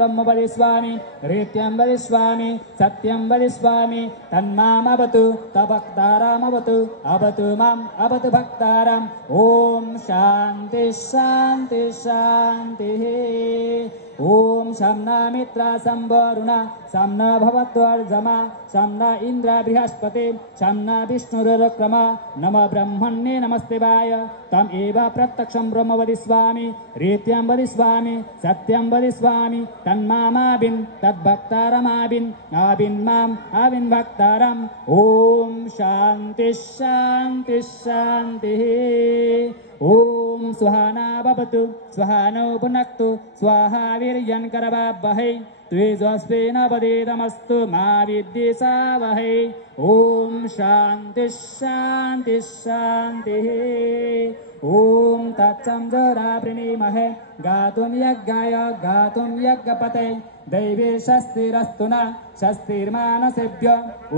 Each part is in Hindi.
ब्रह्म वदिष्यामि रीत्यं वदिष्यामि सत्यं वदिष्यामि तन्मामवतु तभक्तारामवतु अवतु माम् अवतु भक्ताराम्। ॐ शान्ति शान्ति शान्तिः। ॐ शम्ना मित्रा संवरुण शम्ना भवत्वर्जमा शम्ना इन्द्र बृहस्पति शम्ना विष्णुरुक्रमा नमः ब्रह्मण्ये नमस्तेवाय तम् एव प्रत्यक्षं ब्रह्म वदिष्यामि रीत्यं वदिष्यामि सत्यं वदिष्यामि तन्मामाविन् तद्भक्तारमाविन् आविन् माम् आविन् भक्तारम्। ॐ शान्ति शान्ति शान्तिः। ॐ स्वाहा भवतु स्वाहानो भुनक्तु स्वाहा वीर्यं करवावहै तेजस्विनावधीतमस्तु मा विद्विषावहै। ॐ शान्ति शान्ति शान्तिः। ॐ तत्सं जोरा प्रणीमहे गातुं यज्ञाय गातुं यज्ञपते दैवी शस्तिरस्तु न शस्तिर्मानसेभ्य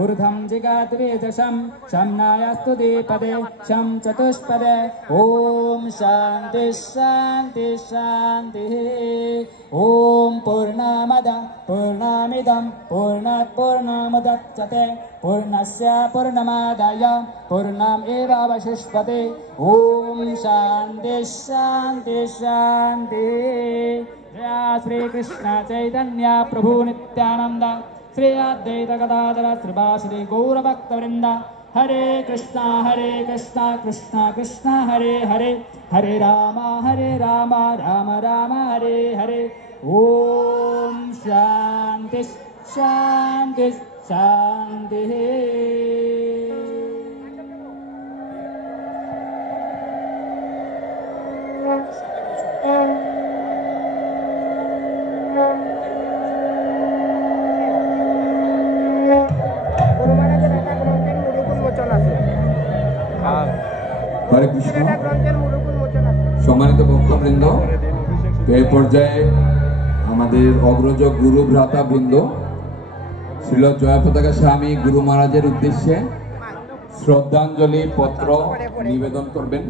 ऊर्ध्वं जिगात् वेजशं शम्नायस्तु द्विपदे शं चतुष्पदे। ॐ शान्ति शान्ति शान्तिः। ॐ पूर्णमद पूर्णमिदं पूर्णात् पूर्णमुदच्यते पूर्णस्य पूर्णमादाय पूर्णमेवावशिष्यते। ॐ शान्ति शान्ति शान्तिः। जय श्री कृष्ण चैतन्य प्रभु नित्यानंद श्री अद्वैत गदाधर श्रीवासुदेव गौर भक्तवृंद। हरे कृष्णा कृष्णा कृष्णा हरे हरे हरे राम राम राम हरे हरे। ओम शांति शांति शांति। हरे कृष्ण सम्मानित भक्तबृंद এই পর্যায়ে আমাদের অগ্রজ গুরু ভ্রাতা বৃন্দ শ্রীল জয় পতাকা স্বামী গুরু মহারাজের উদ্দেশ্যে শ্রদ্ধাঞ্জলি পত্র নিবেদন করবেন।